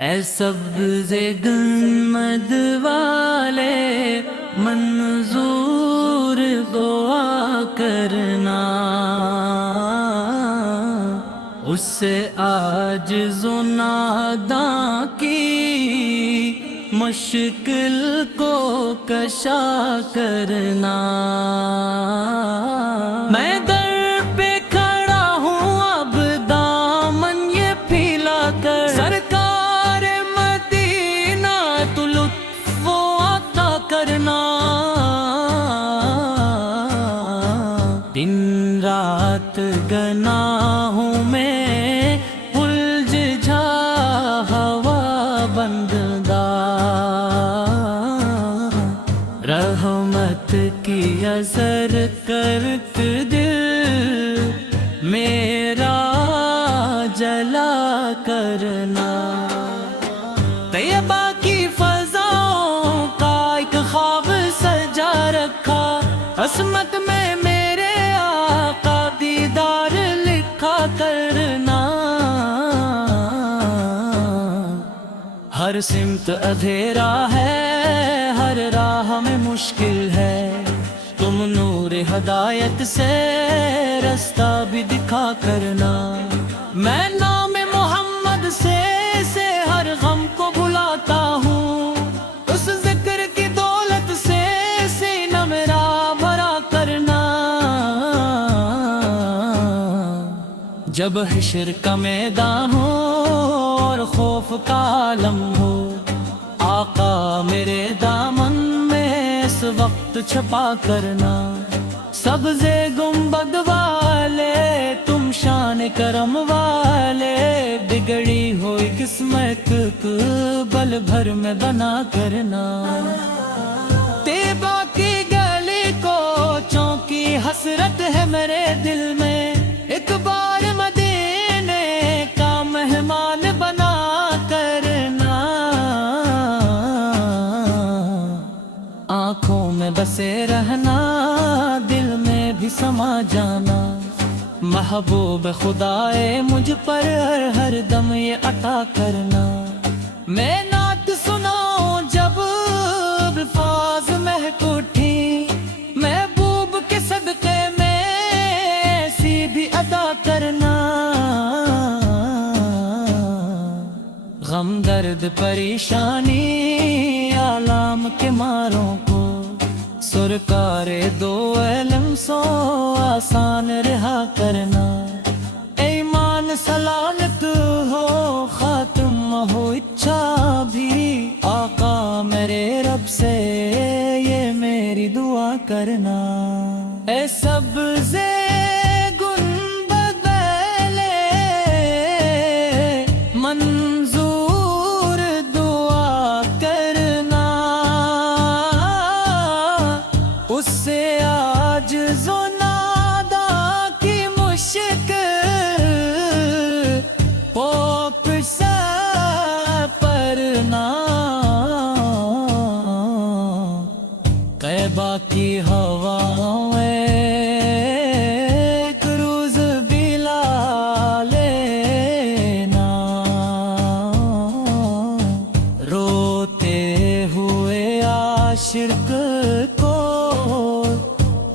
اے سبز گنبد والے منظور دعا کرنا، اس سے عاجز و ناداں کی مشکل کو کشا کرنا۔ میں در پہ کھڑا ہوں اب دامن یہ پھیلا کر، سرکار مدینہ تو لطف و عطا کرنا۔ دن رات گناہوں میں الجھ جا ہوا بندہ، رحمت کی اثر کرت دل میرا جلا کرنا۔ طیبہ کی فضاؤں کا ایک خواب سجا رکھا، عصمت میں میرے آقا دیدار لکھا کرنا۔ ہر سمت اندھیرا ہے، ہر راہ میں مشکل ہے، تم نور ہدایت سے رستہ بھی دکھا کرنا۔ میں نام محمد سے ہر غم کو بھلاتا ہوں، اس ذکر کی دولت سے سینہ میرا بھرا کرنا۔ جب حشر کا میدان ہو اور خوف کا عالم ہو، آقا میرے دامن میں اس وقت چھپا کرنا۔ سبز گنبد والے تم شان کرم والے، بگڑی ہوئی قسمت کو بل بھر میں بنا کرنا۔ طیبہ کی گلی کو چونکی حسرت ہے میرے دل میں، ایک بار مدینے کا مہمان بنا کرنا۔ آنکھوں میں بسے رہنا، دل میں بھی سما جانا، محبوب خدائے مجھ پر ہر دم یہ عطا کرنا۔ میں نعت سناؤں جب الفاظ مہک اٹھی، محبوب کے صدقے میں ایسی بھی ادا کرنا۔ غم درد پریشانی آلام کے ماروں کو سرکار دو علم سو آسان رہا کرنا۔ ایمان سلامت ہو خاتم ہو اچھا بھی، آقا میرے رب سے یہ میری دعا کرنا۔ اے سبز گنبد والے منظور دعا کرنا، اس سے عاجز و ناداں کی مشکل پوپ سے پرنا۔ طیبہ کی ہواؤں ایک روز بلا لینا، روتے ہوئے عاشق کو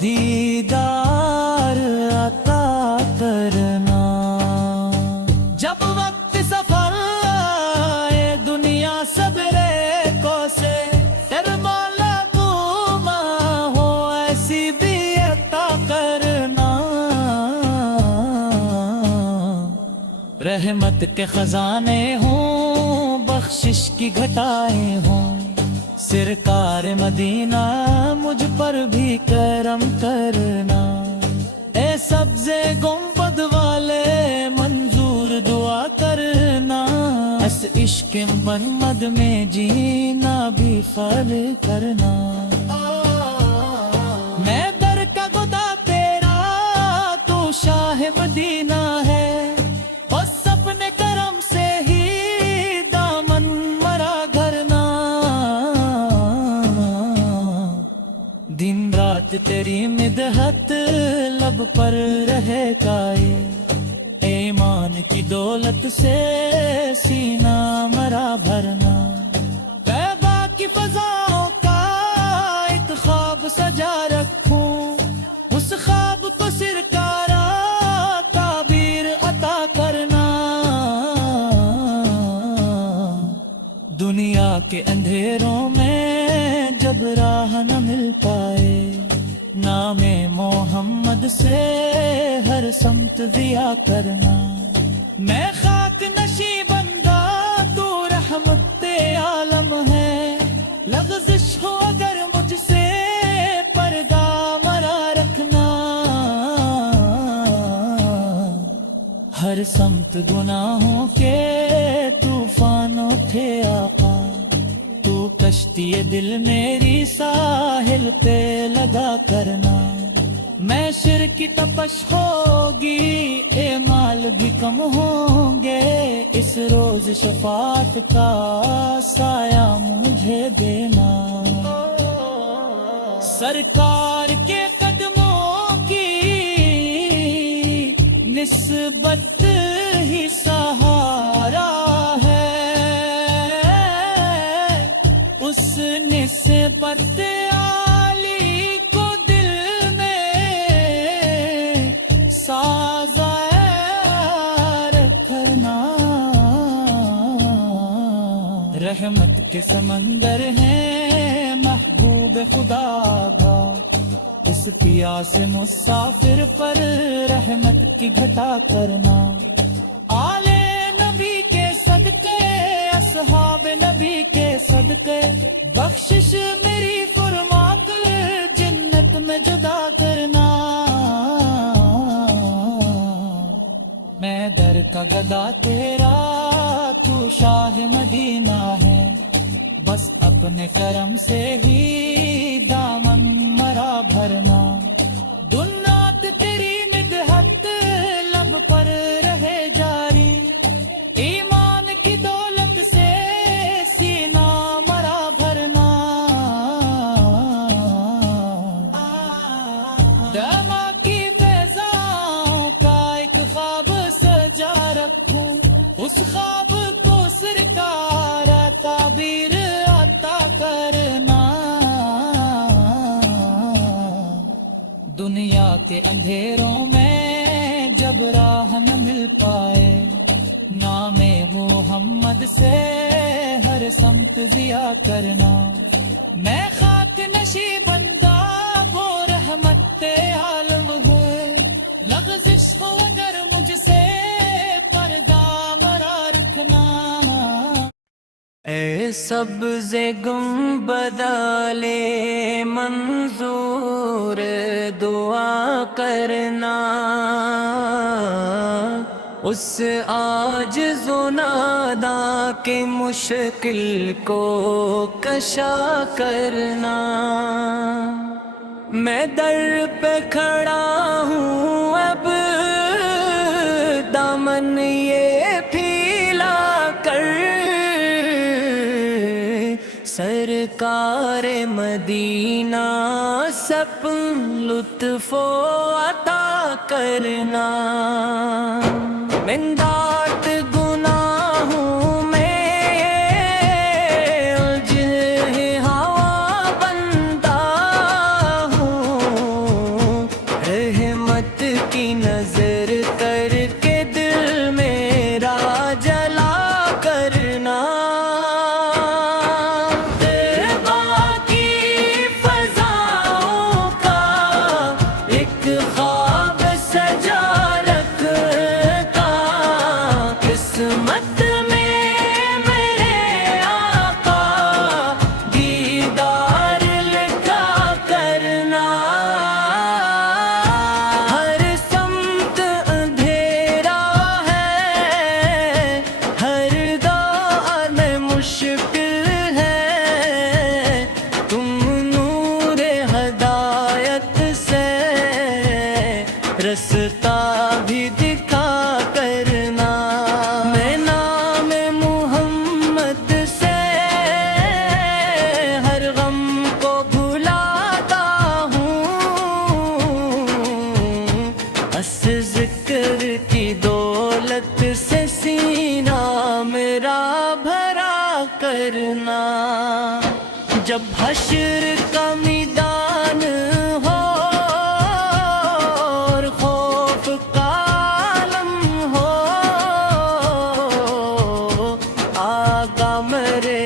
دیدار عطا کرنا۔ جب وقت سفر آئے دنیا صبرے کو سے، تیرے مولا دوما ہو ایسی بھی عطا کرنا۔ رحمت کے خزانے ہوں، بخشش کی گھٹائیں ہوں، سرکار مدینہ مجھ پر بھی کرم کرنا۔ اے سبز گنبد والے منظور دعا کرنا، اس عشق محمد میں جینا بھی فر کرنا۔ میں در کا گدا تیرا تو شاہ مدینہ ہے، بس اپنے کرم سے ہی دامن مرا گھرنا۔ دن رات تیری مدحت لب پر رہے قائم، ایمان کی دولت سے سینہ مرا دنیا کے اندھیروں میں جب راہ نہ مل پائے، نام محمد سے ہر سمت ضیا کرنا۔ میں خاک نشی بندہ، تو رحمت عالم ہے، لغزش ہو اگر مجھ سے پردہ مرا رکھنا۔ ہر سمت گناہوں کے طوفان اٹھے آقا، تو کشتی دل میری ساحل پہ لگا کرنا۔ میں شرک کی تپش ہوگی، اعمال بھی کم ہوں گے، اس روز شفاعت کا سایہ مجھے دینا۔ سرکار کے قدموں کی نسبت ہی سہارا ہے، اس نسبت عالی کو دل میں سازائے رکھنا۔ رحمت کے سمندر ہیں محبوب خدا کا، اس پیاس مسافر پر رحمت کی گھٹا کرنا۔ آل نبی کے صدقے، اصحاب نبی کے صدقے، بخشش میری فرما کر جنت میں جدا کرنا۔ میں در کا گدا تیرا، تو شاہ مدینہ ہے، بس اپنے کرم سے ہی دامن مرا بھرنا۔ دن رات تیری مدحت لب پر رہے جاری، ایمان کی دولت سے سینہ مرا بھرنا۔ دما کی فضاؤں کا ایک خواب سجا رکھوں، اس خواب کو سرکار تعبیر عطا کرنا۔ دنیا کے اندھیروں میں جب راہ نہ مل پائے، نام محمد سے ہر سمت ضیا کرنا۔ میں خاک نشی بندہ، وہ رحمت عالم ہے، لغزش ہو اگر مجھ سے پردہ مرا رکھنا۔ اے سبز گنبد لے منظور دعا کرنا، اس عاجز و ناداں کے مشکل کو کشا کرنا۔ میں در پہ کھڑا ہوں اب، دامن یہ پھیلا کر، سرکار مدینہ سب لطف و عطا کرنا۔ مندات گناہوں میں الجھ ہوا بندہ ہوں، رحمت کی نظر کر کے دل میرا جلا کرنا۔ قسمت میں میرے آقا دیدار لکھا کرنا۔ ہر سمت اندھیرا ہے، ہر دور میں مشکل ہے، تم نور ہدایت سے رستہ بھی دکھا کرنا۔ میں نام محمد سے ہر غم کو بھلاتا ہوں، اس ذکر کی دولت سے سینہ میرا بھرا کرنا۔ جب حشر کا میدان ہو اور خوف کا عالم ہو، آقا میرے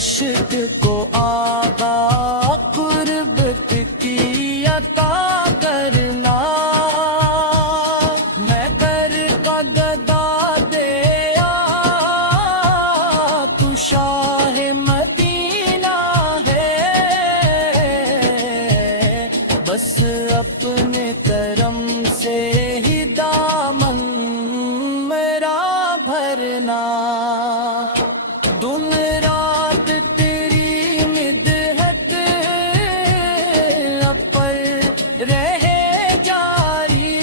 عشق کو آقا قربت کی عطا کرنا میں در کا گدا دے تو شاہ مدینہ ہے بس اپنے کرم سے ہی دامن میرا بھرنا دن رات تیری مدحت پر رہے جاری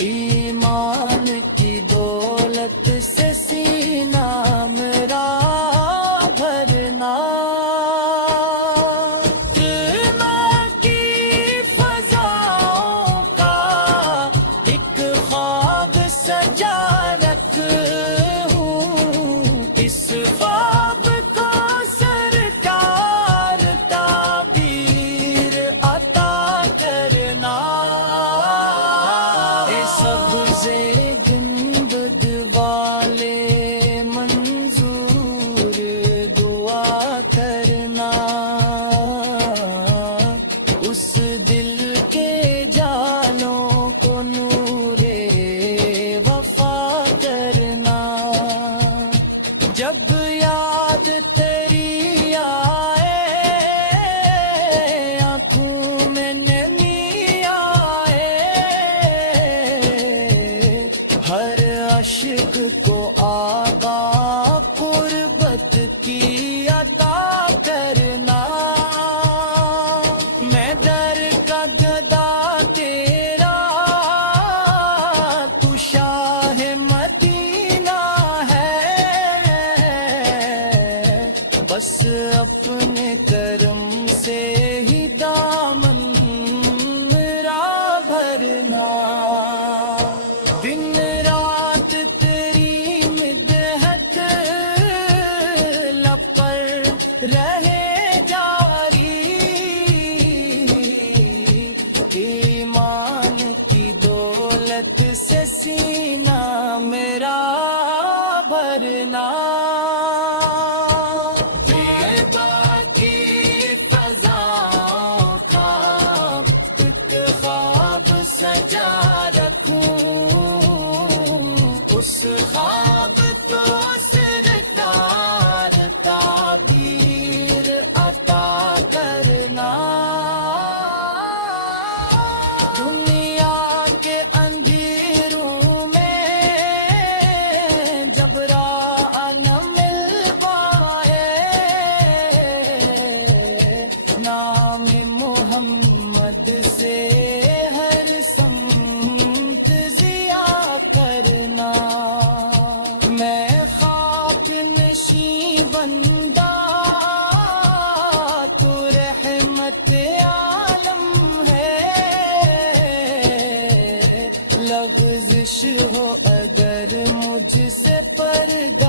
ایمان کی دولت سے سینہ میرا بھرنا اس دل کے جالوں کو نور وفا کرنا جب یاد تیری آئے آنکھوں میں نمی آئے ہر عشق کو آقا قربت کی عطا کرنا میں در کا گدا تیرا تو شاہ مدینہ ہے بس اپنے کرم سے ہی دامن میرا بھرنا دن رات تیری مدحت لب پر رہے جاری ایمان کی دولت سے سینہ میرا بھرنا باقی فضاؤں کا ایک خواب سجا رکھوں اس خواب تو سرکار تعبیر عطا کرنا دنیا کے اندھیروں میں جب راہ نہ مل پائے نام محمد سے ہر سمت ضیاء کرنا میں خاک نشیں بندہ تو رحمت عالم ہے لغزش ہو اگر مجھ سے پردہ